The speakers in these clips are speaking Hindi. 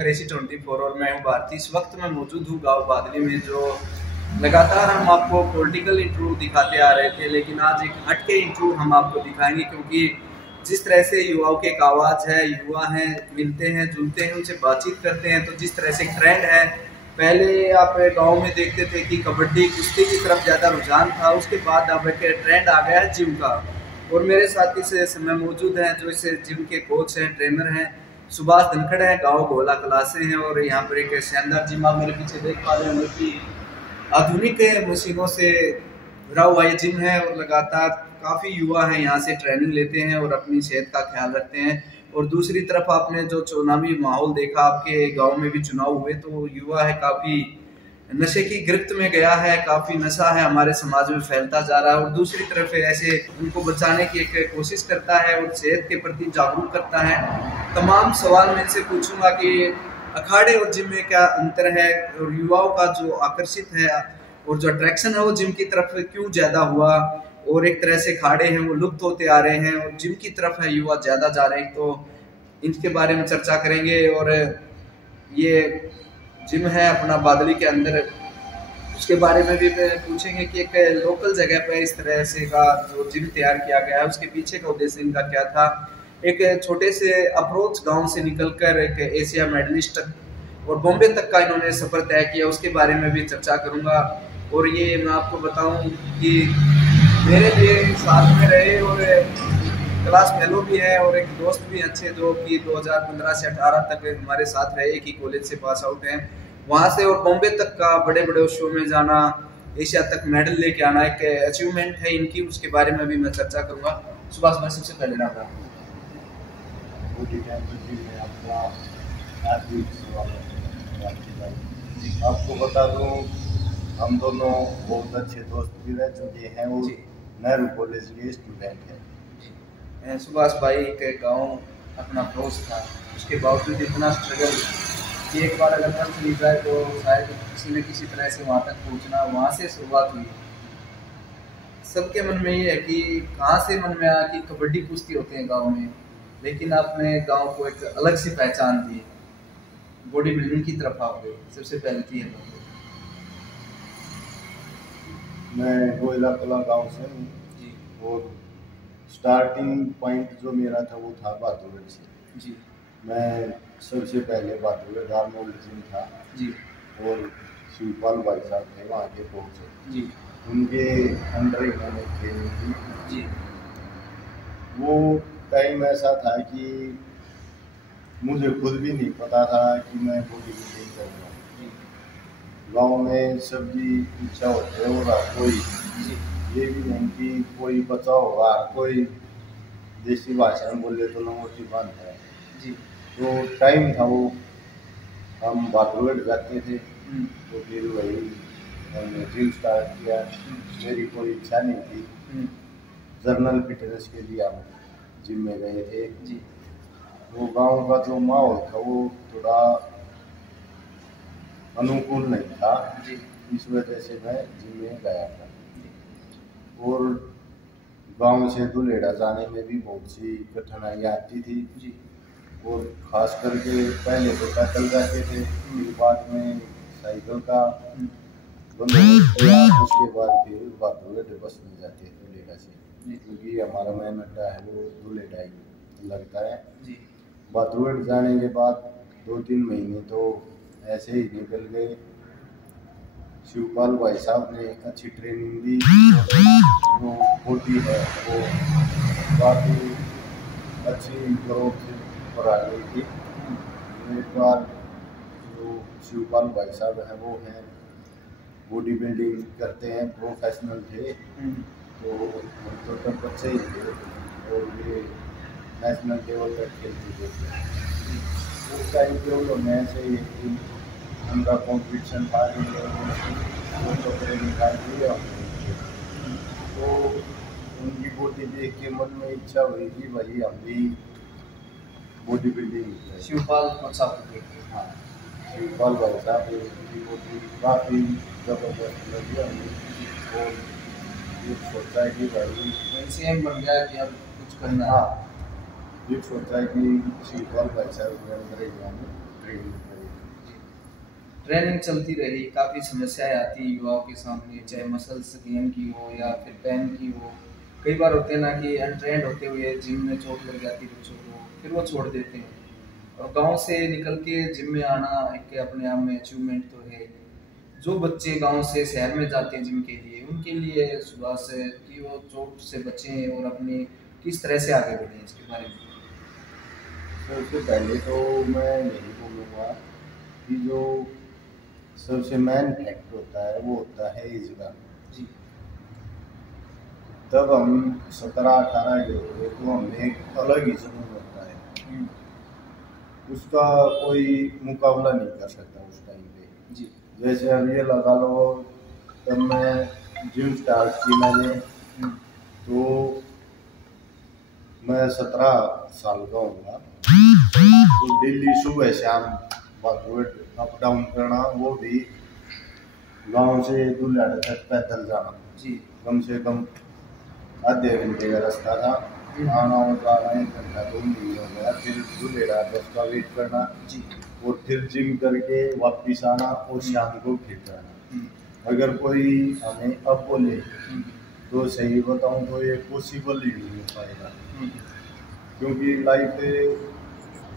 डेमोक्रेसी 24 और मैं हूँ भारती। इस वक्त मैं मौजूद हूँ गांव बादली में, जो लगातार हम आपको पॉलिटिकल इंटरव्यू दिखाते आ रहे थे, लेकिन आज एक हटके इंटरव्यू हम आपको दिखाएंगे, क्योंकि जिस तरह से युवाओं की एक आवाज़ है, युवा हैं, मिलते हैं, जुलते हैं, उनसे बातचीत करते हैं, तो जिस तरह से ट्रेंड है, पहले आप गांव में देखते थे कि कबड्डी कुश्ती की तरफ ज़्यादा रुझान था, उसके बाद अब एक ट्रेंड आ गया है जिम का। और मेरे साथ इस समय मौजूद हैं जो इस जिम के कोच हैं, ट्रेनर हैं, सुभाष धनखड़ हैं, गांव गोला कला से हैं। और यहाँ पर एक शानदार जिम आप मेरे पीछे देख पा रहे होंगे कि आधुनिक मशीनों से भरा हुआ ये जिम है, और लगातार काफ़ी युवा हैं यहाँ से ट्रेनिंग लेते हैं और अपनी सेहत का ख्याल रखते हैं। और दूसरी तरफ आपने जो चुनावी माहौल देखा, आपके गांव में भी चुनाव हुए, तो युवा है काफ़ी नशे की गिरफ्त में गया है, काफ़ी नशा है हमारे समाज में फैलता जा रहा है, और दूसरी तरफ ऐसे उनको बचाने की एक कोशिश करता है और सेहत के प्रति जागरूक करता है। तमाम सवाल मैं इनसे पूछूंगा कि अखाड़े और जिम में क्या अंतर है, और युवाओं का जो आकर्षित है और जो अट्रैक्शन है वो जिम की तरफ क्यों ज़्यादा हुआ, और एक तरह से अखाड़े हैं वो लुप्त होते आ रहे हैं और जिम की तरफ है युवा ज़्यादा जा रहे हैं। तो इनके बारे में चर्चा करेंगे। और ये जिम है अपना बादली के अंदर, उसके बारे में भी पूछेंगे कि एक लोकल जगह पर इस तरह से का जो जिम तैयार किया गया है, उसके पीछे का उद्देश्य इनका क्या था। एक छोटे से अप्रोच गांव से निकलकर एक एशिया मेडलिस्ट और बॉम्बे तक का इन्होंने सफ़र तय किया, उसके बारे में भी चर्चा करूंगा। और ये मैं आपको बताऊं कि मेरे लिए साथ में रहे और क्लास फेलो भी है, और एक दोस्त भी अच्छे, जो कि 2015 से 18 तक हमारे साथ रहे, एक ही कॉलेज से पास आउट हैं। वहाँ से और बॉम्बे तक का बड़े बड़े शो में जाना, एशिया तक मेडल लेके आना एक अचीवमेंट है इनकी, उसके बारे में भी मैं चर्चा करूँगा। सुभाष भाई, सबसे पहले ना आपको बता दूं, हम दोनों बहुत अच्छे दोस्त भी रह चुके हैं और नेहरू कॉलेज के स्टूडेंट हैं। सुभाष भाई के गांव अपना दोस्त था, उसके बावजूद इतना स्ट्रगल कि एक बार अगर मन चली जाए तो शायद किसी न किसी तरह से वहाँ तक पहुँचना, वहाँ से शुरुआत हुई। सबके मन में ये है कि कहाँ से मन में आया कि कबड्डी कुश्ती होते हैं गांव में, लेकिन आपने गांव को एक अलग सी पहचान दी, बॉडी बिल्डिंग की तरफ आप गए। सबसे पहले थी मैं गोयला कला गाँव से हूँ और स्टार्टिंग पॉइंट जो मेरा था वो था बहादुरगढ़ से जी। मैं सबसे पहले बहादुरगढ़ आर्मोल्ड जिम था जी, और शिवपाल भाई साहब थे वहाँ के कोच जी, उनके अंडर ही मैंने ट्रेनिंग की जी। वो टाइम ऐसा था कि मुझे खुद भी नहीं पता था कि मैं बॉडी बिल्डिंग करूँगा। गाँव में सबकी इच्छा होती है और कोई ये भी नहीं कि कोई बचा होगा, कोई देसी भाषा में बोले तो लंगोटी बंद है जी। तो टाइम था वो, हम बहादुरगढ़ जाते थे, तो फिर वही हमने जिम स्टार्ट किया। मेरी कोई इच्छा नहीं थी, जर्नल फिटनेस के लिए हम जिम में गए थे जी। वो गांव का जो माहौल था वो थोड़ा अनुकूल नहीं था जी, इस वजह से मैं जिम में गया था। और गांव से दुलेड़ा जाने में भी बहुत सी कठिनाइयाँ आती थी जी, और ख़ास करके पहले तो पैदल जाते थे, फिर बाद में साइकिल का बंदोबस्त किया, उसके बाद फिर बहादुरगढ़ बस में जाते थे दुलेड़ा से, क्योंकि हमारा मेन अड्डा है वो दुलेड़ा ही लगता है जी। बहादुरगढ़ जाने के बाद 2-3 महीने तो ऐसे ही निकल गए। शिवपाल भाई साहब ने अच्छी ट्रेनिंग दी, जो होती है वो काफ़ी अच्छी ग्रोथ पर आ गई थी। एक बार जो शिवपाल भाई साहब हैं वो हैं बॉडी बिल्डिंग करते हैं, प्रोफेशनल थे, तो तब बच्चे ही थे और ये नेशनल लेवल तक खेलते थे। उस टाइम पे उन्होंने ऐसे ही उनका कॉम्पिटिशन था, वो कपड़े निकाल दिए, तो उनकी बॉडी देख के मन में इच्छा हुई कि भाई हम भी बॉडी बिल्डिंग। शिवपाल साहब, हाँ, शिवपाल भाई साहब की बॉडी काफ़ी ज़बरदस्त लगी हमें, और ये सोचा है कि भाई वैसे एम बन गया कि अब कुछ करना। हाँ, ये सोचा है कि शिवपाल भाई साहब के अंदर ही हमें ट्रेनिंग ट्रेनिंग चलती रही, काफ़ी समस्याएं आती युवाओं के सामने, चाहे मसल्स गेन की हो या फिर पेन की हो। कई बार होते हैं ना कि अनट्रेंड होते हुए जिम में चोट लग जाती है बच्चों को, फिर वो छोड़ देते हैं। और गांव से निकल के जिम में आना एक अपने आप में अचीवमेंट तो है। जो बच्चे गांव से शहर में जाते हैं जिम के लिए, उनके लिए सुबह से कि वो चोट से बचें और अपने किस तरह से आगे बढ़ें, इसके बारे में। सबसे पहले तो मैं यही बोलूँगा कि जो सबसे मेन फैक्टर होता है वो होता है एज का। जी। तब हम 17-18 के होते तो हमें एक अलग ही जुनून होता है, हम्म, उसका कोई मुकाबला नहीं कर सकता उस टाइम पे। जी। जैसे अब ये लगा लो, तब मैं जिम स्टार्ट की मैंने, हम्म, तो मैं 17 साल का होऊंगा। तो दिल्ली सुबह शाम अप डाउन करना, वो भी गांव से दुल्हाड़ा तक पैदल जाना, जी। कम से कम आधे घंटे का रास्ता था। आना और जाना 1 घंटा 2 मिनट हो गया, फिर दुल्हेड़ा बस का वेट करना, जी। और फिर जिम करके वापस आना और शाम को फिर जाना। हम्म, अगर कोई हमें अब बोले हम्म, तो सही बताऊं तो ये पॉसिबल ही नहीं हो पाएगा, हम्म, क्योंकि लाइफ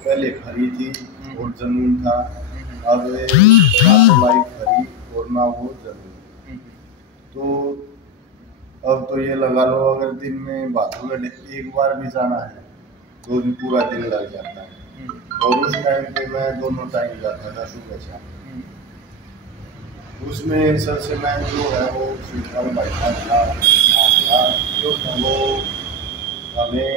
पहले खरी थी हम्म, और जुनून था। हम्म, अब ना तो लाइफ खरी और ना वो जुनून। हम्म, तो अब तो ये लगा लो, अगर दिन में बाथरूम एक बार भी जाना है तो भी पूरा दिन लग जाता है। और उस टाइम पे मैं दोनों टाइम जाता था, सुबह शाम। उसमें सबसे मेन जो है वो सिंपल बैठा था, जो वो हमें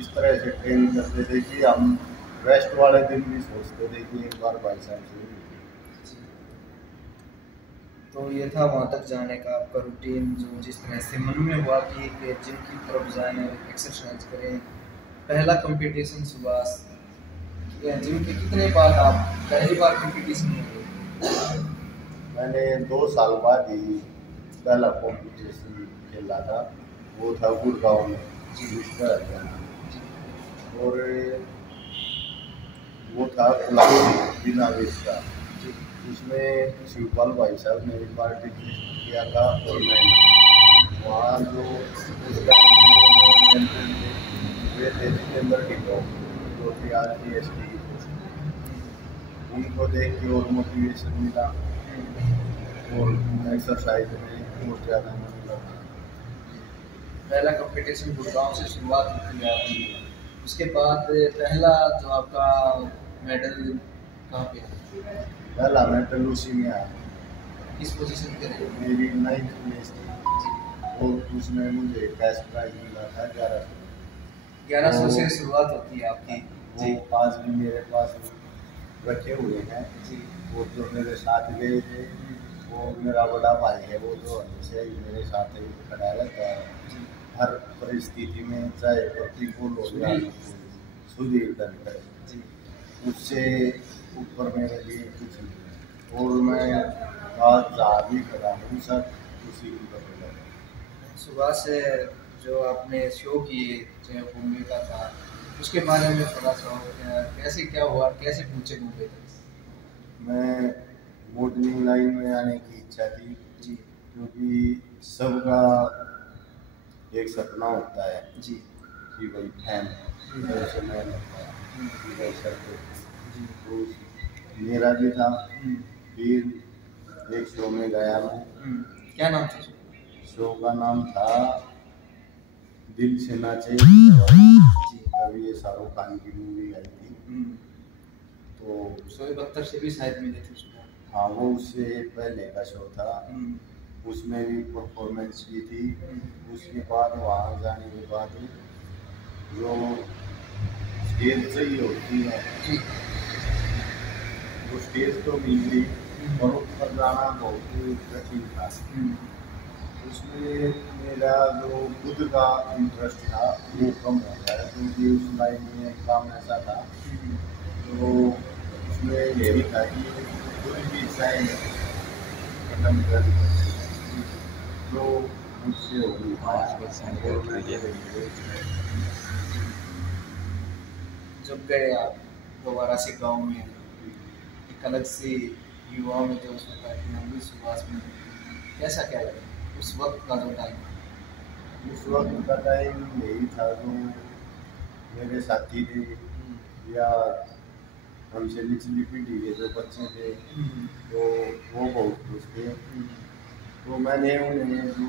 इस तरह से ट्रेन करते थे कि हम रेस्ट वाले दिन भी सोचते थे कि एक बार बाई साहब से तो ये था वहाँ तक जाने का आपका रूटीन, जो जिस तरह से मन में हुआ कि एक जिम की तरफ जाएं, एक्सरसाइज करें। पहला कंपटीशन सुबह जिम के कितने बाद आप पहली बार कंपटीशन में गए? मैंने 2 साल बाद ही पहला कॉम्पिटिशन खेला था। वो था गुड़गांव में, मिस्टर हरियाणा। और वो था क्लाउड बिना वेश का। उसमें शिवपाल भाई साहब ने पार्टिसिपेट किया था, और मैंने वहाँ जो वे थे जितेंद्र टिको, जो थे RGST की पोस्ट। उनको देख के और मोटिवेशन मिला और एक्सरसाइज में और ज़्यादा मन लगा। पहला कंपटीशन गुड़गांव से शुरुआत होती है आपकी, उसके बाद पहला जो आपका मेडल कहाँ पे है? पहला मेडल उसी में आया, किस पोजीशन पे रहे? मेरी 9th प्लेस थी, और उसमें मुझे कैश प्राइज मिला था 1100 से शुरुआत होती है आपकी। जी। वो आज भी मेरे पास रखे हुए हैं। जी। वो जो मेरे साथ गए थे, वो मेरा बड़ा भाई है, वो जो हमेशा ही मेरे साथ ही खड़ा रहता है हर परिस्थिति में, चाहे प्रतिकूल हो या सुधीर कर। जी। उससे ऊपर मेरे लिए कुछ नहीं है, और मैं आज जहाँ भी खड़ा हूँ सब उसी की बदौलत है। सुबह से जो आपने शो किए, चाहे घूमने का था, उसके बारे में थोड़ा सा कैसे क्या हुआ, कैसे पूछे घूमे थे? मैं मॉडलिंग लाइन में आने की इच्छा थी जी। क्योंकि सबका एक सपना होता है जी। कि भाई फैन जैसे मैं होता है कि भाई सर जी। तो मेरा भी था। फिर एक शो में गया मैं। क्या नाम था? शो का नाम था दिल से नाचे। जी। तभी ये शाहरुख खान की मूवी आई थी, तो शोएब अख्तर से भी शायद मिले थे उसमें। हाँ, वो उससे पहले का शो था, उसमें भी परफॉर्मेंस की थी। उसके बाद वहाँ जाने के बाद जो स्टेज सही होती है, वो स्टेज तो मिल गई, और ऊपर जाना बहुत कठिन था। उसमें मेरा जो खुद का इंटरेस्ट था वो कम हो गया, क्योंकि उस लाइन में काम ऐसा था, तो उसमें यही था कि कोई भी इच्छाएँ खत्म कर तो मुझसे हो नहीं पाया। जब गए आप दोबारा से गांव में, एक अलग सी युवाओं में जो उस प्रकार की नवी सुभाष में कैसा क्या लगा उस वक्त का जो टाइम? उस वक्त का टाइम यही था जो मेरे साथी थे या हमसे निचली पीढ़ी के जो बच्चे थे तो वो बहुत खुश थे। तो मैंने उन्हें जो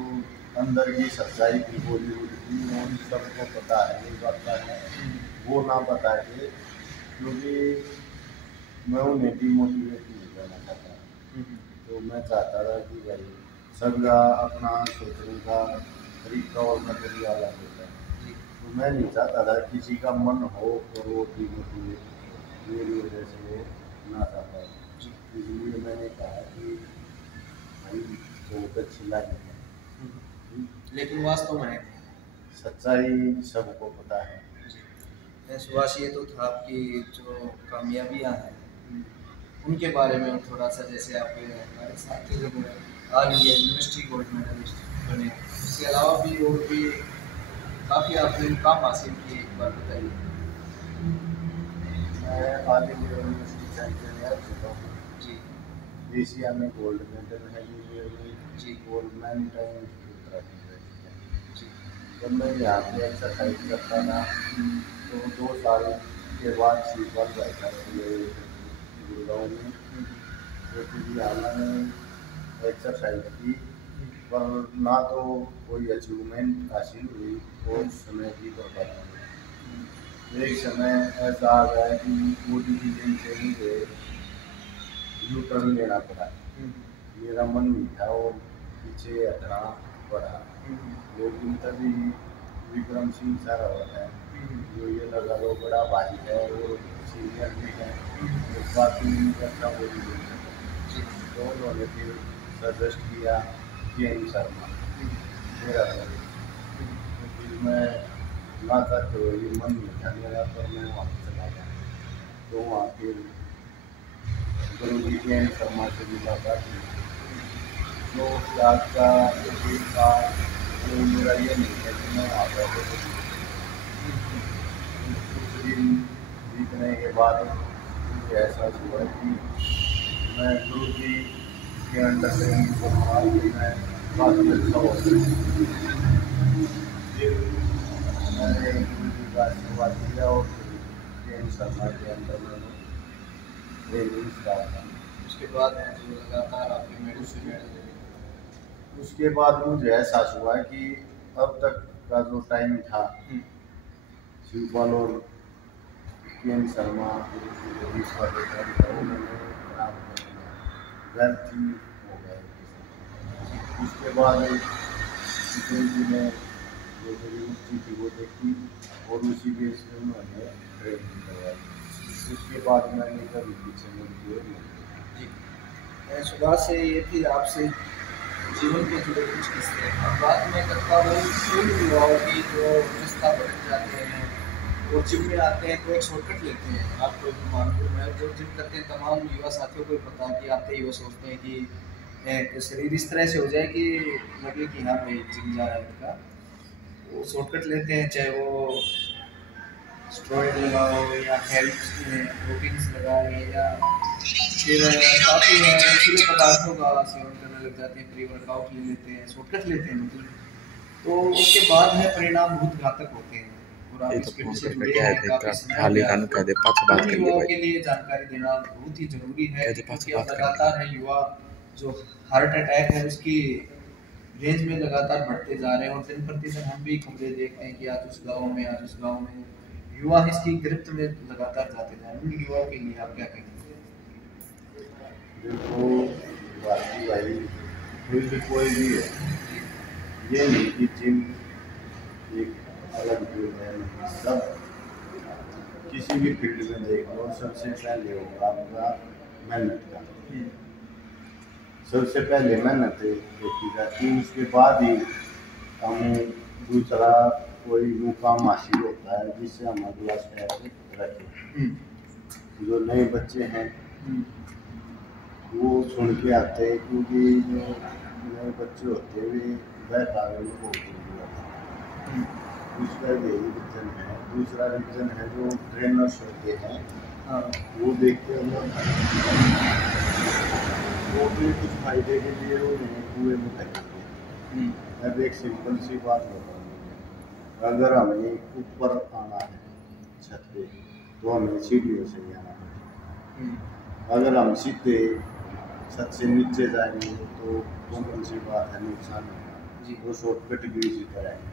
अंदर की सच्चाई थी बॉलीवुड की वो सबको पता है, नहीं पता है वो ना बता के, क्योंकि मैं उन्हें डिमोटिवेट नहीं करना चाहता। तो मैं चाहता था कि भाई सबका अपना सोचने का तरीका और नजरिया अलग होता है। तो मैं नहीं चाहता था किसी का मन हो और वो डिमोटिवेट मेरी वजह से वो ना चाहता है। इसलिए मैंने कहा कि भाई बहुत अच्छी लाइन है, लेकिन वास्तव में सच्चाई सबको पता है। सुभाष, ये तो था आपकी जो कामयाबियाँ हैं उनके बारे में थोड़ा सा, जैसे आपके हमारे साथी जो all India university gold medalist बने, उसके अलावा भी और भी काफ़ी आपने मुकाम हासिल किए, एक बार बताइए। मैं ऑल इंडिया यूनिवर्सिटी चैंपियन रह चुका हूँ जी। एशिया में गोल्ड मेडल है जी। और मैनी टाइम जी। जब मैं यहाँ पे एक्सरसाइज करता था तो 2 साल के बाद सीखा जाता है गुड़गांव में। तो फिर यहाँ मैंने एक्सरसाइज की पर ना तो कोई अचीवमेंट हासिल हुई और समय की बर्बादी हुई। एक समय ऐसा आ गया कि मोदी की दिन से मुझे यू टर्न लेना पड़ा। मेरा मन नहीं था और पीछे हटना पड़ा, लेकिन तभी विक्रम सिंह सर होता है जो ये लगा लो बड़ा भाई है और सीनियर भी है, इस बात में अच्छा बोली तो उन्होंने फिर सजेस्ट किया कि एम शर्मा मेरा तो फिर मैं ना चाहते हुए ये मन नहीं था मेरा, पर मैं वहाँ चला गया। तो वहाँ फिर गुरु जी के एम शर्मा से मुलाकात हुई। तो आज का एक बार तो मेरा ये नहीं है कि मैं वहाँ पर कुछ दिन बीतने के बाद मुझे एहसास हुआ कि मैं गुरु जी के अंडर से मैं काफ़ी अच्छा हो गया। फिर मैंने गुरु जी का आशीर्वाद किया और फिर शर्मा के अंदर मैंने ट्रेनिंग स्टार्ट की। उसके बाद जो लगातार आपके मेडल उसके बाद मुझे एहसास हुआ कि अब तक का जो टाइम था शिवपाल और के शर्मा व्यर्थ ही हो गए। उसके बाद किशन जी ने जो मेरी रुचि थी वो देखी और उसी बेस पे उन्होंने ट्रेनिंग करवाई। उसके बाद मैंने कभी पीछे मुड़ के जी। सुभाष से ये थी आपसे जीवन के जुड़े कुछ किस्से। अब बात मैं करता हूँ उन युवाओं की जो रास्ता भटक जाते हैं और जिम में आते हैं तो एक शॉर्टकट लेते हैं। आपको मालूम है जो जिम करते हैं तमाम युवा साथियों को पता है कि आते ही वो सोचते हैं कि शरीर इस तरह से हो जाए कि लगे कि हाँ भाई जिम जा रहा है इनका, वो शॉर्टकट लेते हैं, चाहे वो स्टेरॉइड लगाओ या हेल्थ प्रोटीन्स लगाओ या फिर काफ़ी नशीले पदार्थों का सेवन करने लग जाते हैं, प्री वर्कआउट ले लेते हैं, शॉर्टकट लेते हैं मतलब। तो उसके बाद में परिणाम बहुत घातक होते हैं और आप इस फील्ड से जुड़े हैं काफ़ी समय। उन युवाओं के लिए जानकारी देना बहुत ही जरूरी है क्योंकि अब लगातार है युवा जो हार्ट अटैक है उसकी रेंज में लगातार बढ़ते जा रहे हैं और दिन प्रतिदिन हम भी खबरें देखते हैं कि आज उस गाँव में आज उस गाँव में युवा इसकी गिरफ्त में लगातार जाते जा रहे हैं। उन युवाओं के लिए आप क्या कहेंगे? देखो भारती भाई फील्ड कोई भी है, ये नहीं कि जिम एक अलग फील्ड है। सब किसी भी फील्ड में देख लो सबसे पहले होगा आपका मेहनत का। सबसे पहले मेहनत देखी जाती है, उसके बाद ही हमें दूसरा कोई मुकाम हासिल होता है जिससे हम अगला स्टेप रखें। जो नए बच्चे हैं वो सुन के आते हैं क्योंकि जो नए बच्चे होते हैं वे वह कार्य में बहुत जरूरी होता है। उसका यही रीजन है। दूसरा रीजन है जो ट्रेनर्स होते हैं, हाँ वो देखते हैं वो भी कुछ फायदे के लिए उन्हें कुएं में फेंकते हैं। अब एक सिंपल सी बात बताऊँ, अगर हमें ऊपर आना है छत पे तो हमें सीढ़ियों से ही आना पड़ेगा। अगर हम सीधे छत से नीचे जाएंगे तो कौन सी बात है, नुकसान होगा। वो शॉर्टकट की इसी तरह है।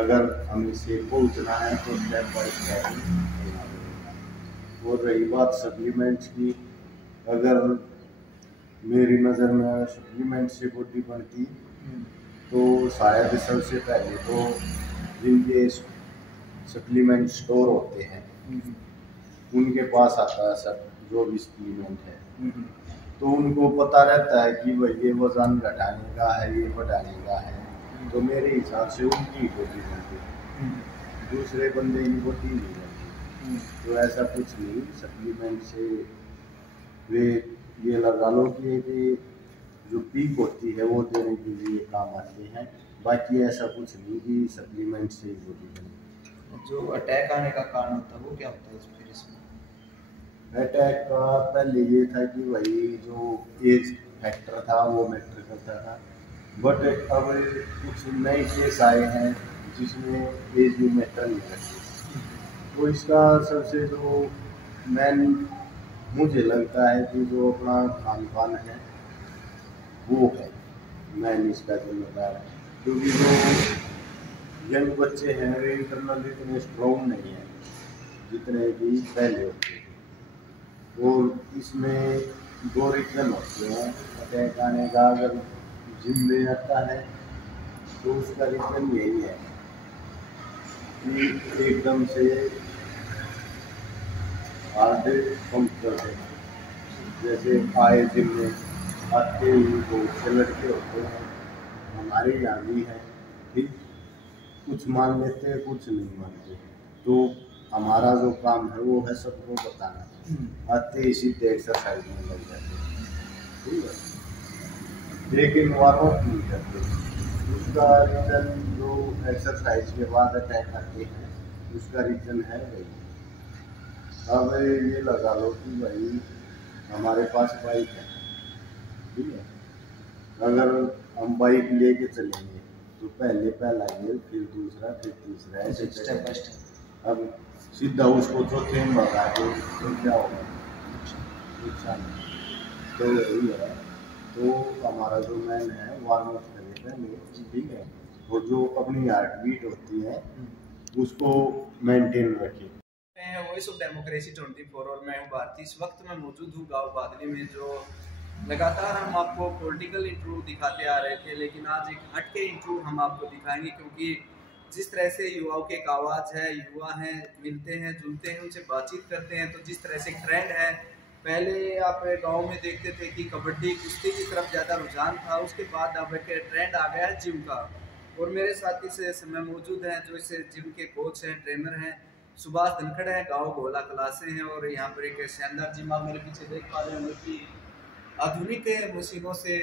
अगर हमें से पहुँचना है तो स्टेप बाय स्टेप चलना पड़ेगा। और रही बात सप्लीमेंट्स की, अगर मेरी नज़र में अगर सप्लीमेंट से बॉडी बनती तो शायद सबसे पहले तो जिनके सप्लीमेंट स्टोर होते हैं उनके पास आता है सब जो भी सप्लीमेंट है, तो उनको पता रहता है कि भाई ये वजन घटाने का है, ये बढ़ाने का है, तो मेरे हिसाब से उनकी बॉडी बनती है, दूसरे बंदे की बॉडी नहीं बनती। तो ऐसा कुछ नहीं, सप्लीमेंट से वे ये लगा लो कि जो पीक होती है वो देने के लिए काम आते हैं। बाकी ऐसा कुछ नहीं कि सप्लीमेंट से ही बॉडी बने। जो अटैक आने का कारण होता है वो क्या होता है फिर इसमें? अटैक का पहले ये था कि भाई जो एज फैक्टर था वो मैटर करता था, बट अब कुछ नए केस आए हैं जिसमें एज भी मैटर नहीं करती। तो इसका सबसे जो मेन मुझे लगता है कि जो अपना खान पान है वो है मेन इसका जिम्मेदार है, क्योंकि जो यंग बच्चे हैं वे इंटरनल इतने स्ट्रॉन्ग नहीं है जितने कि पहले होते थे। और इसमें दो रीजन होते हैं अटैक आने का। अगर जिम में आता है तो उसका रीजन यही है कि एकदम से हार्ट पंप कर देना। जैसे आए जिम में आते ही बहुत से लड़के होते हैं, हमारे यहाँ भी हैं, ठीक, कुछ मान लेते हैं कुछ नहीं मानते। तो हमारा जो काम है वो है सबको बताना, आते ही सीधे एक्सरसाइज में लग जाते हैं, ठीक है, लेकिन वार्म अप नहीं करते। उसका रीज़न जो एक्सरसाइज के बाद अटैक आते हैं उसका रीज़न है वही। अब ये लगा लो कि भाई हमारे पास बाइक है, ठीक है, अगर हम बाइक लेके चलेंगे तो पहले पहला गियर, फिर दूसरा, फिर तीसरा, ऐसे स्टेप बाय स्टेप। अब सीधा उसको चौथे में भगा दो तो क्या होगा, नुकसान। तो यही है। तो हमारा जो मैन है वार्म अप करे पहले, ठीक है, और जो अपनी हार्ट बीट होती है उसको मेंटेन रखे। वॉइस ऑफ डेमोक्रेसी 24 और मैं हूँ भारती। इस वक्त मैं मौजूद हूँ गांव बादली में, जो लगातार हम आपको पॉलिटिकल इंटरव्यू दिखाते आ रहे थे, लेकिन आज एक हटके इंटरव्यू हम आपको दिखाएंगे, क्योंकि जिस तरह से युवाओं की एक आवाज़ है, युवा हैं, मिलते हैं, जुलते हैं, उनसे बातचीत करते हैं, तो जिस तरह से ट्रेंड है, पहले आप गांव में देखते थे कि कबड्डी कुश्ती की तरफ ज़्यादा रुझान था, उसके बाद अब एक ट्रेंड आ गया है जिम का। और मेरे साथ इस समय मौजूद हैं जो इस जिम के कोच हैं, ट्रेनर हैं, सुभाष धनखड़ है, गांव गोला कला से हैं। और यहाँ पर एक शानदार जिम आप मेरे पीछे देख पा रहे होंगे कि आधुनिक मशीनों से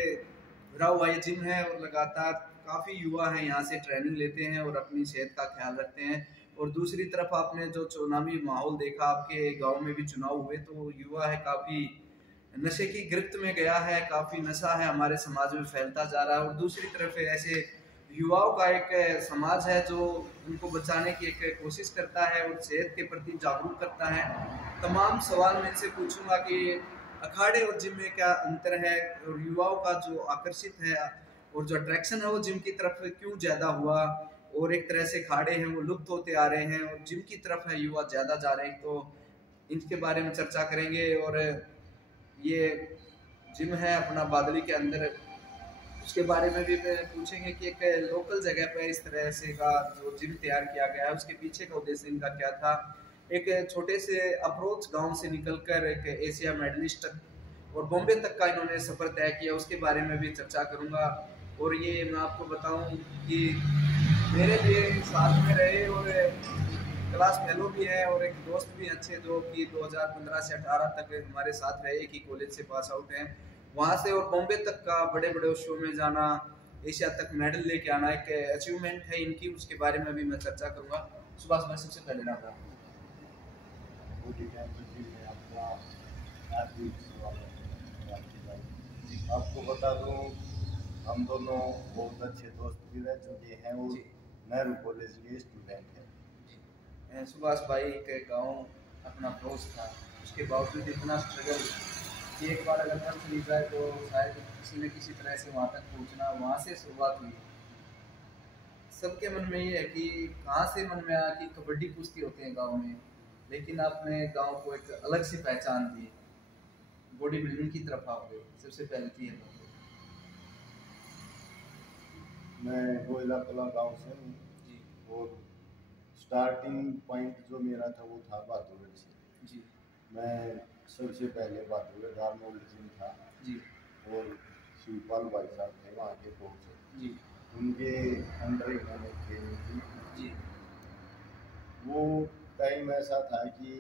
भरा हुआ ये जिम है, और लगातार काफ़ी युवा हैं यहाँ से ट्रेनिंग लेते हैं और अपनी सेहत का ख्याल रखते हैं। और दूसरी तरफ आपने जो चुनावी माहौल देखा, आपके गांव में भी चुनाव हुए, तो युवा है काफ़ी नशे की गिरफ्त में गया है, काफ़ी नशा है हमारे समाज में फैलता जा रहा है। और दूसरी तरफ ऐसे युवाओं का एक समाज है जो उनको बचाने की एक कोशिश करता है और सेहत के प्रति जागरूक करता है। तमाम सवाल मैं इनसे पूछूंगा कि अखाड़े और जिम में क्या अंतर है, और युवाओं का जो आकर्षित है और जो अट्रैक्शन है वो जिम की तरफ क्यों ज़्यादा हुआ, और एक तरह से अखाड़े हैं वो लुप्त होते आ रहे हैं और जिम की तरफ है युवा ज़्यादा जा रहे हैं। तो इनके बारे में चर्चा करेंगे। और ये जिम है अपना बादली के अंदर, उसके बारे में भी पूछेंगे कि एक लोकल जगह पर इस तरह से का जो जिम तैयार किया गया है उसके पीछे का उद्देश्य इनका क्या था। एक छोटे से अप्रोच गांव से निकलकर एक एशिया मेडलिस्ट और बॉम्बे तक का इन्होंने सफ़र तय किया, उसके बारे में भी चर्चा करूंगा। और ये मैं आपको बताऊं कि मेरे लिए साथ में रहे और क्लास फेलो भी है और एक दोस्त भी अच्छे, जो कि 2015 से 18 तक हमारे साथ रहे, एक ही कॉलेज से पास आउट हैं। वहाँ से और बॉम्बे तक का बड़े बड़े शो में जाना, एशिया तक मेडल लेके आना एक अचीवमेंट है इनकी, उसके बारे में भी मैं चर्चा करूँगा। सुभाष भाई सबसे पहले नाम आपको बता दूं, हम दोनों बहुत अच्छे दोस्त भी रह चुके हैं और नेहरू कॉलेज के स्टूडेंट हैं। सुभाष भाई के गांव अपना पड़ोस था, उसके बावजूद इतना स्ट्रगल कि एक बार अगर मन चली जाए तो शायद किसी न किसी तरह से वहाँ तक पहुँचना, वहाँ से शुरुआत हुई। सबके मन में ये है कि कहाँ से मन में आया कि कबड्डी कुश्ती होते हैं गांव में, लेकिन आपने गांव को एक अलग सी पहचान दी, बॉडी बिल्डिंग की तरफ आप गए। सबसे पहले थी मैं गोयला कला गांव से हूँ जी, और स्टार्टिंग पॉइंट जो मेरा था वो था बहादुरगढ़ से जी, मैं सबसे पहले बहादुरगढ़ आर्मोल्ड जिम था जी, और शिवपाल भाई साहब थे वहाँ के कोच जी, उनके अंडर ही मैंने ट्रेनिंग की जी, वो टाइम ऐसा था कि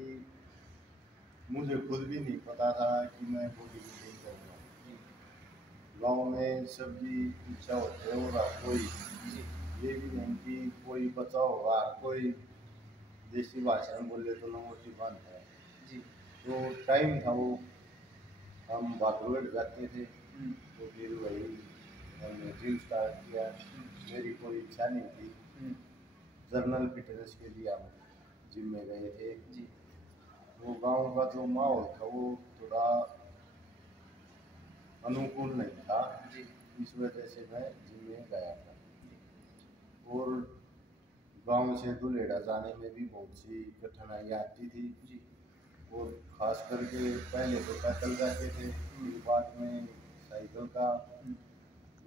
मुझे खुद भी नहीं पता था कि मैं बॉडी बिल्डिंग करूँगा। गाँव में सबकी इच्छा होती है और कोई ये भी नहीं कि कोई बचा होगा, कोई देसी भाषा में बोले तो लंगोटी बंद है जी, तो टाइम था वो, हम बहादुरगढ़ जाते थे तो फिर वही हमने जिम स्टार्ट किया। मेरी कोई इच्छा नहीं थी, जर्नल फिटनेस के लिए हम जिम में गए थे। वो गांव का जो माहौल था वो थोड़ा अनुकूल नहीं था, इस वजह से मैं जिम में गया था। और गांव से दुलेड़ा जाने में भी बहुत सी कठिनाइयाँ आती थी और खास करके पहले तो पैदल जाते थे, फिर बाद में साइकिल का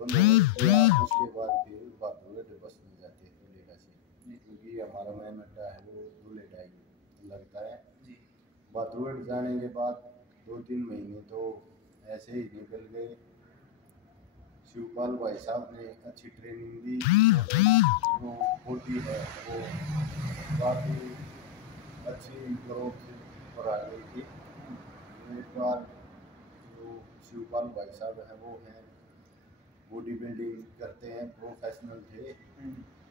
बंदोबस्त किया, उसके बाद फिर बहादुरगढ़ बस में जाते हैं दुलेड़ा से, क्योंकि हमारा मेन अड्डा है वो दुलेड़ा ही लगता है। बहादुरगढ़ जाने के बाद 2-3 महीने तो ऐसे ही निकल गए। शिवपाल भाई साहब ने अच्छी ट्रेनिंग दी, जो बॉडी है वो काफ़ी अच्छी ग्रोथ पर आ गई थी। एक बार जो शिवपाल भाई साहब हैं वो हैं बॉडी बिल्डिंग करते हैं, प्रोफेशनल थे,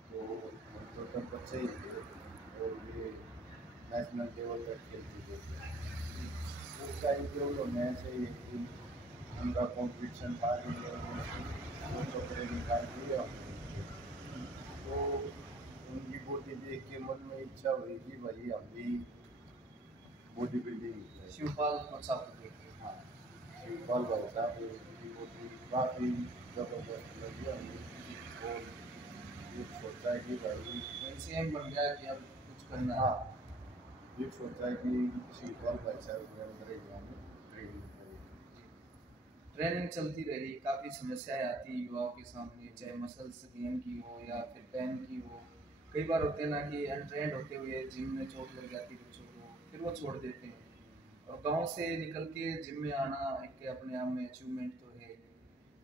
तो हम तो तब बच्चे ही थे और ये नेशनल लेवल तक खेलते थे। उस टाइम पे उन्होंने ऐसे ही एक दिन उनका कॉम्पिटिशन था वो कपड़े निकाल दिए तो उनकी बॉडी देख के मन में इच्छा हुई कि भाई हम भी बॉडी बिल्डिंग। शिवपाल साहब, हाँ, शिवपाल भाई साहब की बॉडी काफ़ी ज़बरदस्त लगी हमें और ये सोचा है कि भाई वैसे एम बन गया कि अब कुछ करना है। हाँ, ये सोचा है कि शिवपाल भाई साहब के अंदर ही हमें ट्रेनिंग करें। ट्रेनिंग चलती रही, काफ़ी समस्याएं आती युवाओं के सामने, चाहे मसल्स गेन की हो या फिर पैन की हो। कई बार होते हैं ना कि अनट्रेंड होते हुए जिम में चोट लग जाती है बच्चों को, फिर वो छोड़ देते हैं। और गांव से निकल के जिम में आना एक अपने आप में अचीवमेंट तो है।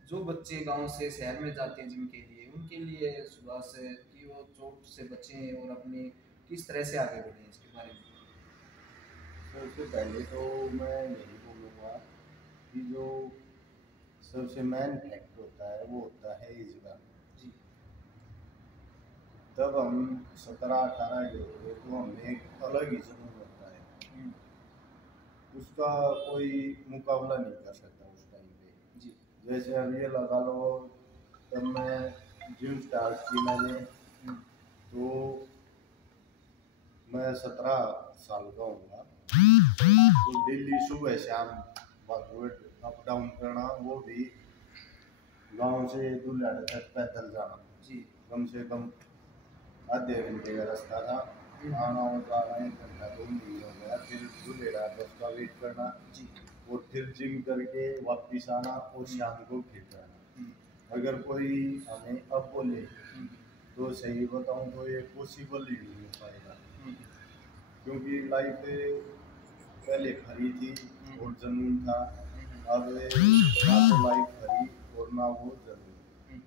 जो बच्चे गांव से शहर में जाते हैं जिम के लिए, उनके लिए सुबह से कि वो चोट से बचें और अपने किस तरह से आगे बढ़ें, इसके बारे में। सबसे पहले तो मैं यही बोलूँगा कि जो सबसे मेन फैक्टर होता है वो होता है एज का। जी, तब हम 17-18 के होते तो हमें एक अलग ही जुनून होता है, उसका कोई मुकाबला नहीं कर सकता उस टाइम पे। जी, जैसे अब ये लगा लो, तब मैं जिम स्टार्ट की मैंने तो मैं 17 साल का होऊंगा, तो दिल्ली सुबह शाम बहादुरगढ़ अप डाउन करना, वो भी गांव से दुल्हाड़ा तक पैदल जाना, जी, कम से कम आधे घंटे का रास्ता था। आना और जाना 1 घंटा 2 नहीं हो गया, फिर दुल्हेड़ा बस का वेट करना जी, और फिर जिम करके वापस आना और शाम को फिर जाना। अगर कोई हमें अब बोले तो सही बताऊं तो ये पॉसिबल ही नहीं हो पाएगा, क्योंकि लाइफ पहले खरी थी और जुनून था, अब ना तो लाइफ खरी और ना वो जुनून।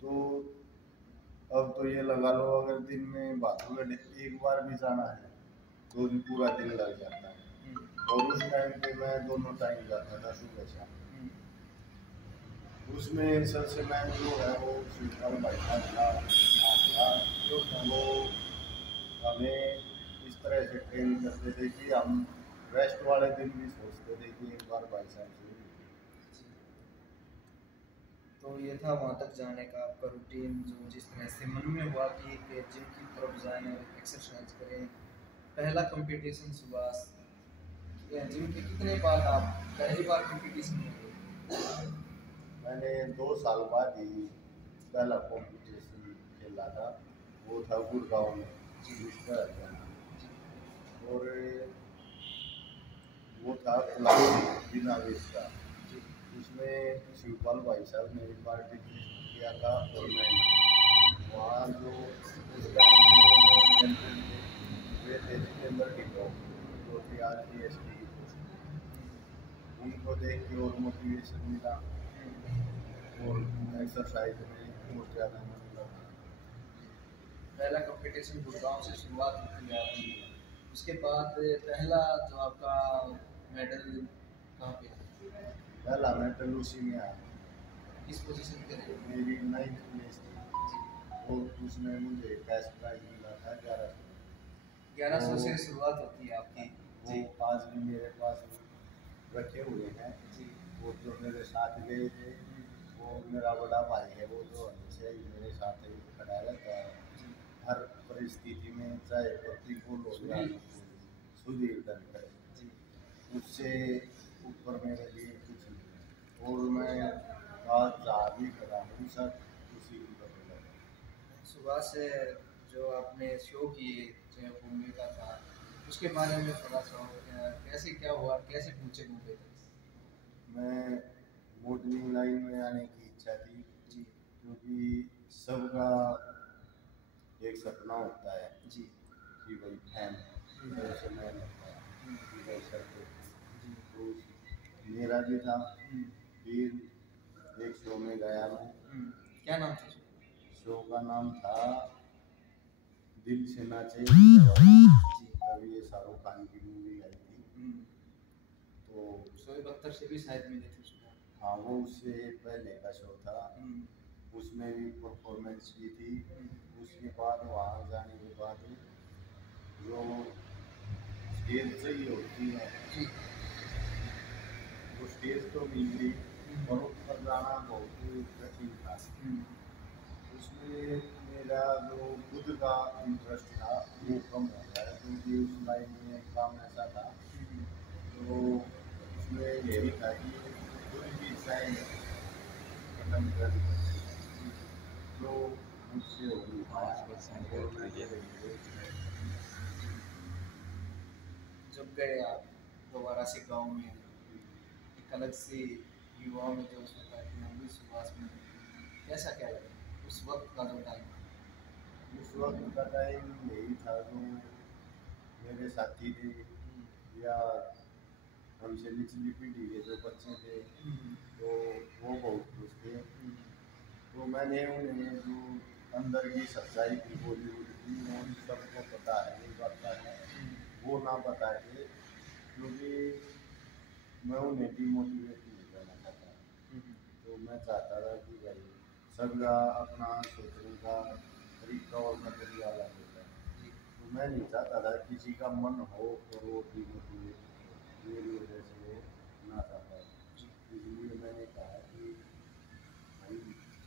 तो अब तो ये लगा लो, अगर दिन में बहादुरगढ़ एक बार भी जाना है तो भी पूरा दिन लग जाता है। और उस टाइम पे मैं दोनों टाइम जाता था, सुबह शाम। उसमें सबसे मैन जो है वो शिवपाल भाई साहब का नाम था, जो वो हमें इस तरह से ट्रेन करते थे कि हम रेस्ट वाले दिन भी सोचते थे कि एक बार भाई साहब से मिलते। तो ये था वहाँ तक जाने का आपका रूटीन, जो जिस तरह से मन में हुआ कि जिम की तरफ जाएं और एक्सरसाइज करें। पहला कंपटीशन सुबह जिम के कितने बाद आप पहली बार कंपटीशन में गए? मैंने 2 साल बाद ही पहला कॉम्पिटिशन खेला था, वो था गुड़गांव में मिस्टर हरियाणा, और वो था क्लासिक बिना वेश का। उसमें शिवपाल भाई साहब ने पार्टिसिपेट किया था, और मैंने वहाँ जो उस टाइम चैंपियन थे वे थे जितेंद्र ढिल्लों, जो थे RPST की पोस्ट। उनको देख के और मोटिवेशन मिला और एक्सरसाइज में और ज़्यादा मन लगा। पहला कंपटीशन गुड़गांव से शुरुआत होती है आपकी, उसके बाद पहला जो आपका मेडल कहाँ पे आया? पहला मेडल उसी में आया, किस पोजीशन पे रहे? मेरी 9th प्लेस थी, और उसमें मुझे कैश प्राइज मिला था 1100। 1100 से शुरुआत होती है आपकी जी। वो आज भी मेरे पास रखे हुए हैं जी। वो जो मेरे साथ गए थे, वो मेरा बड़ा भाई है, वो जो हमेशा ही मेरे साथ ही खड़ा रहता है हर परिस्थिति में, चाहे प्रतिकूल हो या सुधीर धनखड़ जी। उससे ऊपर मेरे लिए कुछ नहीं है, और मैं आज जहाँ भी खड़ा हूँ सब उसी की बदौलत है। सुबह से जो आपने शो किए, चाहे घूमने का था, उसके बारे में थोड़ा सा कैसे क्या हुआ, कैसे पूछे घूमे थे? मैं मॉडलिंग लाइन में आने की इच्छा थी जी। क्योंकि सबका एक सपना होता है जी। कि भाई फैन जैसे मैं होता है कि भाई सर जी। तो मेरा भी था। फिर एक शो में गया मैं। क्या नाम था शो का नाम था दिल से नाचे जी, तभी ये शाहरुख खान की मूवी आई थी। तो शोएब अख्तर से भी शायद मिले थे उसमें। हाँ, वो उससे पहले का शो था, उसमें भी परफॉर्मेंस की थी। उसके बाद वहाँ जाने के बाद जो स्टेज सही होती है वो स्टेज तो मिल गई, और ऊपर जाना बहुत कठिन था। उसमें मेरा जो खुद का इंटरेस्ट था वो कम हो गया, क्योंकि उस लाइन में काम ऐसा था तो उसमें यही था कि खुद की इच्छाएं खत्म कर जो मुझसे हो नहीं पाया। जब गए आप दोबारा से गांव में, एक अलग सी युवाओं में जोश होता है कि हम भी सुभाष में, कैसा क्या लगा उस वक्त का जो टाइम? उस वक्त का टाइम यही था जो मेरे साथी थे या हमसे निचली पीढ़ी के जो बच्चे थे तो वो बहुत खुश थे। तो मैंने उन्हें जो अंदर की सच्चाई थी बॉलीवुड की, वो सबको पता है, नहीं पता है वो ना बता के, क्योंकि मैं उन्हें डिमोटिवेट नहीं करना चाहता। तो मैं चाहता था कि भाई सबका अपना सोचने का तरीका और नजरिया अलग होता है, तो मैं नहीं चाहता था किसी का मन हो और वो डिमोटिवेट मेरी वजह से वो ना चाहता है। इसलिए मैंने कहा कि भाई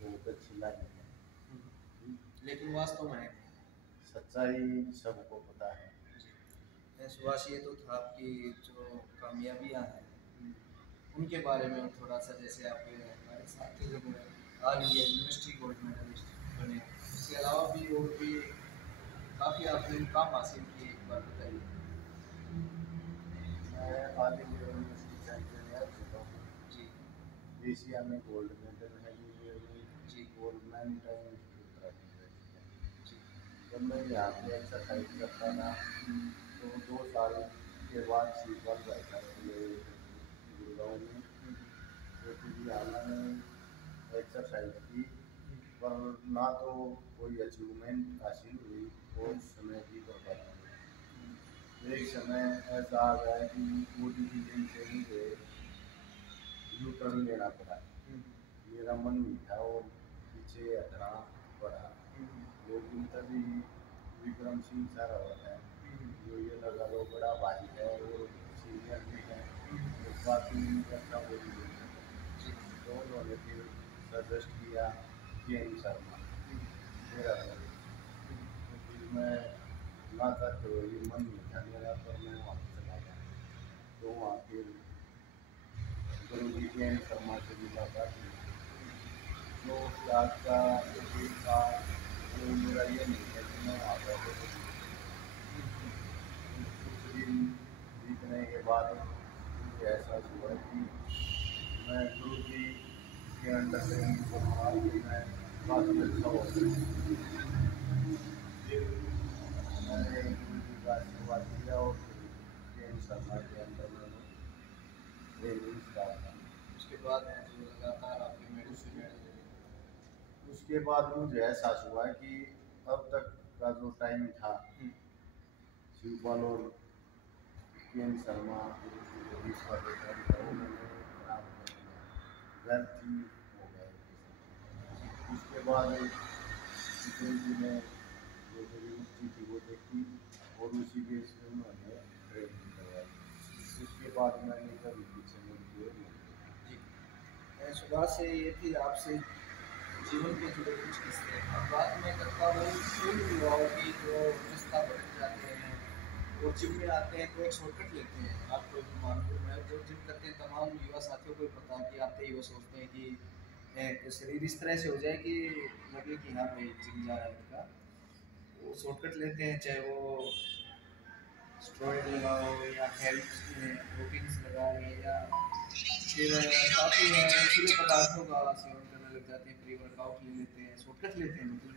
बहुत अच्छी लाइन है, लेकिन वास्तव में सच्चाई सबको पता है। सुभाष, ये तो था आपकी जो कामयाबियाँ हैं उनके बारे में थोड़ा सा, जैसे आप हमारे साथी जब all India university gold medalist बने, इसके अलावा भी और भी काफ़ी आपने मुकाम हासिल किए, एक बार बताइए। मैं ऑल इंडिया यूनिवर्सिटी चैंपियन रह चुका हूँ जी। एशिया में गोल्ड मेडल है जी। और मैनी टाइम जी। जब मैं यहाँ पे एक्सरसाइज करता था तो 2 साल के बाद शिवपाल भाई साहब मेरे गुड़गांव में, तो फिर यहाँ मैंने एक्सरसाइज की, पर ना तो कोई अचीवमेंट हासिल हुई और समय की बर्बादी हुई। एक समय ऐसा आ गया कि बॉडी बिल्डिंग से मुझे यू टर्न लेना पड़ा। मेरा मन नहीं था और पीछे हटना पड़ा। लेकिन तभी विक्रम सिंह सर होता है जो ये लगा लो बड़ा भाई है और सीनियर भी है, तो काफ़ी अच्छा बोली गई। तो उन्होंने फिर सजेस्ट किया कि एम शर्मा मेरा करो। तो फिर मैं ना चाहते हुए ये मन नहीं था मेरा, पर मैं वहाँ चला गया। तो वहाँ फिर गुरु जी के एम शर्मा से मुलाकात हुई। तो आज का एक था वो मेरा ये नहीं है कि मैं वहाँ पर कुछ दिन बीतने के बाद मुझे एहसास हुआ कि मैं गुरु जी के अंडर से मैं काफ़ी अच्छा हो गया। फिर मैंने गुरु जी का आशीर्वाद किया और फिर एम शर्मा के अंदर मैंने ट्रेनिंग स्टार्ट की। उसके बाद है जो लगातार आपकी मेडिसिन उसके बाद मुझे एहसास हुआ कि अब तक का जो टाइम था शिवपाल और एम शर्मा जो बीच का जो टाइम था वो मैंने खराब कर दिया, व्यर्थ ही हो गया। उसके बाद किशन जी ने जो मेरी रुचि थी वो देखी और उसी बेस पे उन्होंने ट्रेनिंग करवाई। उसके बाद मैंने कभी पीछे मुड़ के नहीं देखा। जी सुबह से ये थी आपसे जीवन के जुड़े कुछ किस्से। अब बात मैं करता हूँ उन युवाओं की जो रास्ता भटक जाते हैं और जिम में आते हैं तो एक शॉर्टकट लेते हैं। आपको मालूम है जो जिम करते हैं तमाम युवा साथियों को पता है कि आते ही वो सोचते हैं कि शरीर इस तरह से हो जाए कि लगे कि हाँ भाई जिम जा रहा है इनका। वो शॉर्टकट लेते हैं, चाहे वो स्टेरॉइड लगाओ या हेल्थ प्रोटीन्स लगाओ या फिर काफ़ी नशीले पदार्थों का सेवन करने लग जाते हैं, प्री वर्कआउट ले लेते हैं, शॉर्टकट लेते हैं मतलब।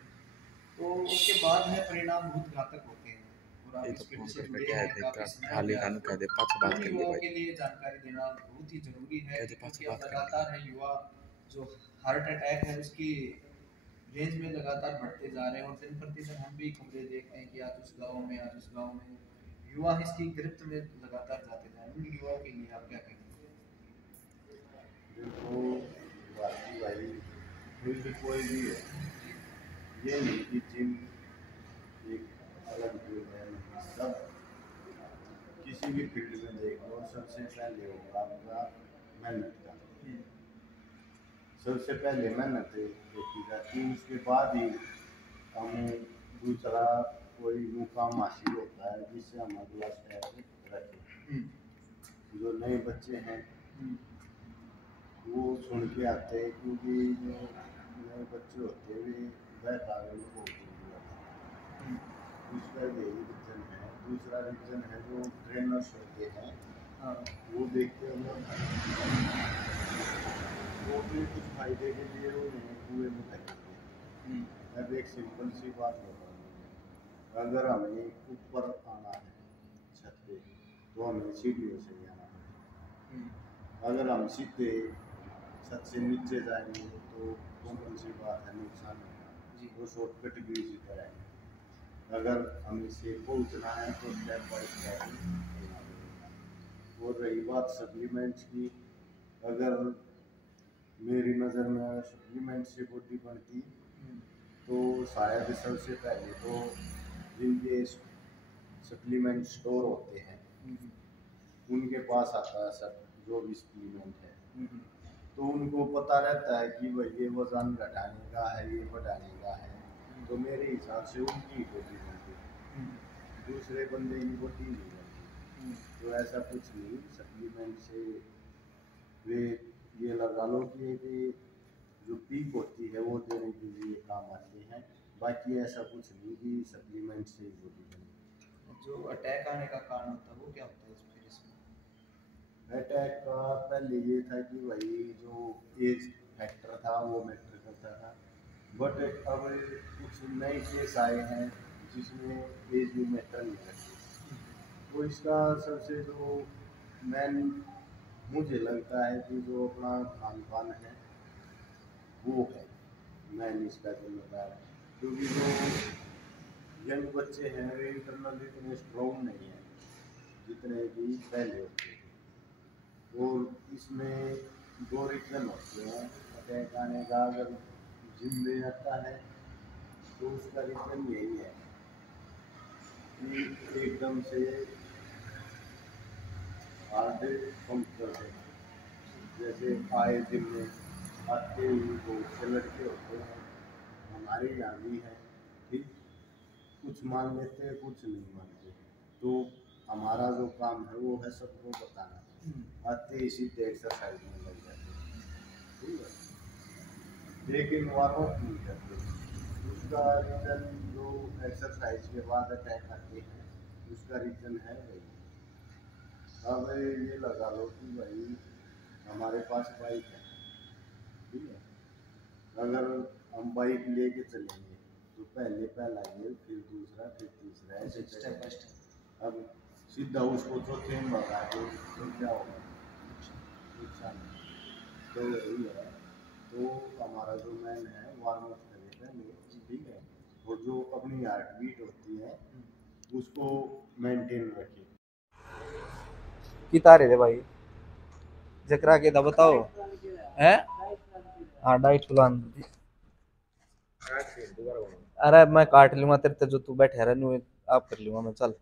तो उसके बाद में परिणाम बहुत घातक होते हैं। और आप ये इस तो फील्ड फोन से करके जुड़े क्या हैं, है काफ़ी समय हो खाली गया खान कह दे आपको, पाँच बात उन कर ली युवाओं भाई के लिए जानकारी देना बहुत ही जरूरी है, कह दे पाँच क्योंकि अब बात कर ली। लगातार है युवा जो हार्ट अटैक है उसकी रेंज में लगातार बढ़ते जा रहे हैं। और दिन प्रतिदिन हम भी खबरें देखते हैं कि आज उस गाँव में, आज उस गाँव में युवा इसकी गिरफ्त में लगातार जाते जा रहे हैं। उन युवाओं के लिए आप क्या कहेंगे? देखो बाकी भाई फील्ड कोई भी है, ये नहीं कि जिम एक अलग फील्ड है, सब किसी भी फील्ड में देख लो सबसे पहले होगा आपका मेहनत का। सबसे पहले मेहनत देखी जाती है, उसके बाद ही हमें दूसरा कोई मुकाम हासिल होता है जिससे हम अगला स्टेप रखें। जो नए बच्चे हैं वो सुन के आते हैं, क्योंकि जो नए बच्चे होते हैं वे बहकावे में बहुत जल्दी आते हैं। उसका यही रीजन है। दूसरा रीजन है जो ट्रेनर्स होते हैं वो देखते हैं वो भी कुछ फायदे के लिए उन्हें कुएं में धकेलते हैं। अब एक सिंपल सी बात बताऊँ, अगर हमें ऊपर आना है छत पे तो हमें सीढ़ियों से ही आना पड़ेगा। अगर हम सीधे छत से नीचे जाएंगे तो कौन सी बात है, नुकसान होगा। वो शॉर्टकट भी इसी तरह है। अगर हमें से पहुँचना है तो स्टेप बाय स्टेप चलना पड़ेगा। और रही बात सप्लीमेंट्स की, अगर मेरी नज़र में अगर सप्लीमेंट से बॉडी बनती तो शायद सबसे पहले तो जिनके सप्लीमेंट स्टोर होते हैं उनके पास आता है सब जो भी सप्लीमेंट है, तो उनको पता रहता है कि भाई ये वजन घटाने का है, ये बढ़ाने का है, तो मेरे हिसाब से उनकी बॉडी बनती है, दूसरे बंदे की बॉडी नहीं बनती। तो ऐसा कुछ नहीं, सप्लीमेंट से वे ये लगा लो कि जो पीक होती है वो देने के लिए काम आते हैं। बाकी ऐसा कुछ नहीं कि सप्लीमेंट से ही बॉडी बने। जो अटैक आने का कारण होता है वो क्या होता है फिर इसमें? अटैक का पहले ये था कि भाई जो एज फैक्टर था वो मैटर करता था, बट अब कुछ नए केस आए हैं जिसमें एज भी मैटर नहीं करती। तो इसका सबसे जो मेन मुझे लगता है कि जो अपना खान पान है वो है मेन इसका जिम्मेदार है, क्योंकि जो यंग बच्चे हैं वे इंटरनल इतने स्ट्रॉन्ग नहीं है जितने कि पहले होते थे। और इसमें दो रीजन होते हैं। अटैक आने का अगर जिम में आता है तो उसका रीजन यही है कि एकदम से हार्ट पंप कर देना। जैसे आए जिम में आते ही बहुत से लड़के होते हैं, हमारे यहाँ भी है, ठीक, कुछ मान लेते हैं कुछ नहीं मानते। तो हमारा जो काम है वो है सबको बताना, आते ही सीधे एक्सरसाइज में लग जाते हैं, ठीक है, लेकिन वार्म अप नहीं करते। उसका रीज़न जो एक्सरसाइज के बाद अटैक आते हैं उसका रीज़न है वही। अब ये लगा लो कि भाई हमारे पास बाइक है, ठीक है, अगर हम बाइक लेके चलेंगे तो पहला गियर, फिर दूसरा, फिर तीसरा, ऐसे स्टेप बाय स्टेप। अब सीधा उसको चौथे में भगा दो तो क्या होगा, नुकसान। तो यही है, तो हमारा जो मैन है वार्म अप करे पहले, ठीक है, और जो अपनी हार्ट बीट होती है उसको मेंटेन रखे। किता रहे थे भाई जकरा के दा बताओ हैं। हाँ डाइट प्लान, अरे मैं काट लूंगा तेरे से, जो तू बैठे रहने आप कर लूंगा मैं, चल।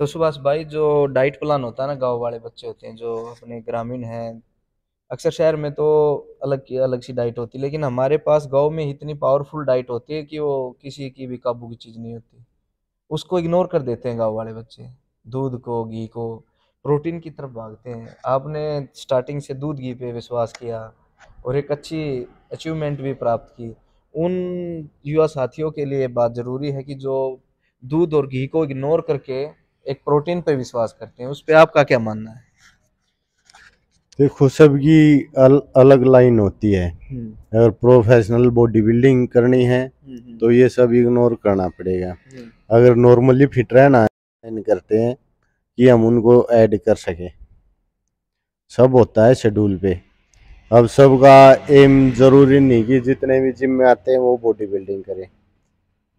तो सुभाष भाई जो डाइट प्लान होता है ना, गांव वाले बच्चे होते हैं जो अपने ग्रामीण हैं, अक्सर शहर में तो अलग की अलग सी डाइट होती है, लेकिन हमारे पास गांव में इतनी पावरफुल डाइट होती है कि वो किसी की भी काबू की चीज़ नहीं होती। उसको इग्नोर कर देते हैं गांव वाले बच्चे, दूध को, घी को, प्रोटीन की तरफ भागते हैं। आपने स्टार्टिंग से दूध घी पे विश्वास किया और एक अच्छी अचीवमेंट भी प्राप्त की। उन युवा साथियों के लिए बात ज़रूरी है कि जो दूध और घी को इग्नोर करके एक प्रोटीन पे विश्वास करते हैं, उस पर आपका क्या मानना है? देखो सबकी अलग लाइन होती है। अगर प्रोफेशनल बॉडी बिल्डिंग करनी है तो ये सब इग्नोर करना पड़ेगा। अगर नॉर्मली फिट रहना है करते हैं कि हम उनको ऐड कर सके, सब होता है शेड्यूल पे। अब सबका एम जरूरी नहीं कि जितने भी जिम में आते हैं वो बॉडी बिल्डिंग करें।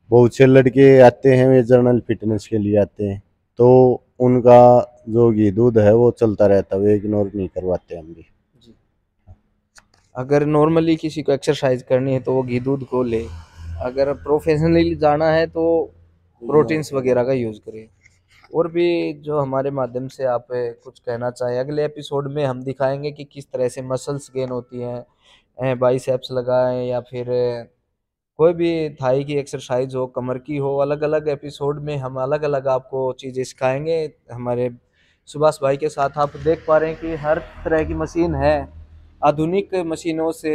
बहुत से लड़के आते हैं वे जनरल फिटनेस के लिए आते हैं, तो उनका जो घी दूध है वो चलता रहता है, वो इग्नोर नहीं करवाते हम भी। अगर नॉर्मली किसी को एक्सरसाइज करनी है तो वो घी दूध को ले, अगर प्रोफेशनली जाना है तो प्रोटीन्स वगैरह का यूज़ करें। और भी जो हमारे माध्यम से आप कुछ कहना चाहें, अगले एपिसोड में हम दिखाएंगे कि किस तरह से मसल्स गेन होती हैं, बाइसेप्स लगाएं या फिर कोई भी थाई की एक्सरसाइज हो, कमर की हो, अलग अलग एपिसोड में हम अलग अलग आपको चीज़ें सिखाएंगे। हमारे सुभाष भाई के साथ आप देख पा रहे हैं कि हर तरह की मशीन है, आधुनिक मशीनों से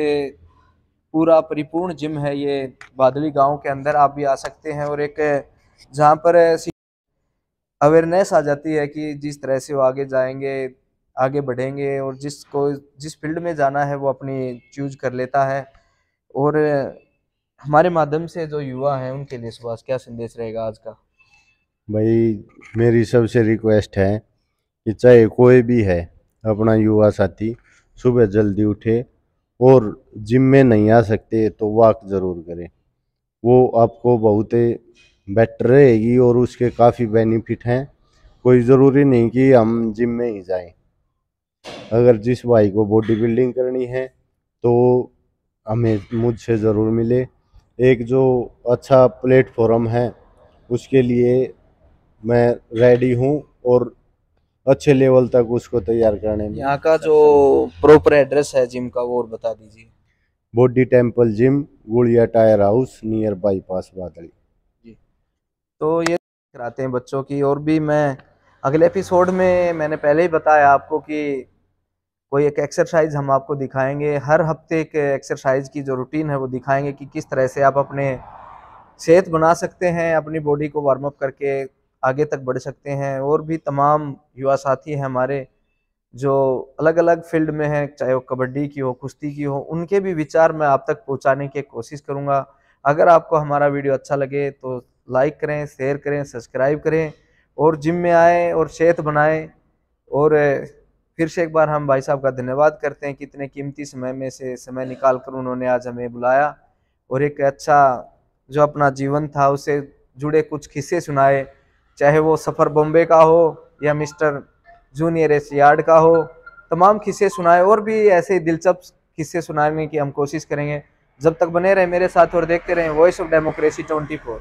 पूरा परिपूर्ण जिम है ये बादली गांव के अंदर। आप भी आ सकते हैं और एक जहाँ पर अवेयरनेस आ जाती है कि जिस तरह से वो आगे जाएंगे, आगे बढ़ेंगे, और जिस फील्ड में जाना है वो अपनी चूज कर लेता है। और हमारे माध्यम से जो युवा हैं उनके लिए सुभाष क्या संदेश रहेगा आज का? भाई मेरी सबसे रिक्वेस्ट है कि चाहे कोई भी है अपना युवा साथी, सुबह जल्दी उठे और जिम में नहीं आ सकते तो वॉक ज़रूर करें। वो आपको बहुत बेटर रहेगी और उसके काफ़ी बेनिफिट हैं। कोई ज़रूरी नहीं कि हम जिम में ही जाएं। अगर जिस भाई को बॉडी बिल्डिंग करनी है तो हमें मुझसे ज़रूर मिले। एक जो अच्छा प्लेटफॉर्म है उसके लिए मैं रेडी हूँ और अच्छे लेवल तक उसको तैयार करने में। यहाँ का जो प्रॉपर एड्रेस है जिम का वो और बता दीजिए। बॉडी टेम्पल जिम, गुड़िया टायर हाउस, नियर बाईपास बादली जी, तो ये कराते हैं बच्चों की। और भी मैं अगले एपिसोड में, मैंने पहले ही बताया आपको कि कोई एक एक्सरसाइज हम आपको दिखाएंगे, हर हफ्ते एक एक्सरसाइज की जो रूटीन है वो दिखाएंगे कि किस तरह से आप अपने सेहत बना सकते हैं, अपनी बॉडी को वार्म अप करके आगे तक बढ़ सकते हैं। और भी तमाम युवा साथी हैं हमारे जो अलग अलग फील्ड में हैं, चाहे वो कबड्डी की हो, कुश्ती की हो, उनके भी विचार मैं आप तक पहुंचाने की कोशिश करूंगा। अगर आपको हमारा वीडियो अच्छा लगे तो लाइक करें, शेयर करें, सब्सक्राइब करें और जिम में आएँ और सेहत बनाएं। और फिर से एक बार हम भाई साहब का धन्यवाद करते हैं कि इतने कीमती समय में से समय निकाल कर उन्होंने आज हमें बुलाया और एक अच्छा जो अपना जीवन था उससे जुड़े कुछ किस्से सुनाए, चाहे वो सफ़र बॉम्बे का हो या मिस्टर जूनियर एशियाड का हो, तमाम किस्से सुनाए। और भी ऐसे दिलचस्प किस्से सुनाने की हम कोशिश करेंगे। जब तक बने रहे मेरे साथ और देखते रहें वॉइस ऑफ डेमोक्रेसी 24।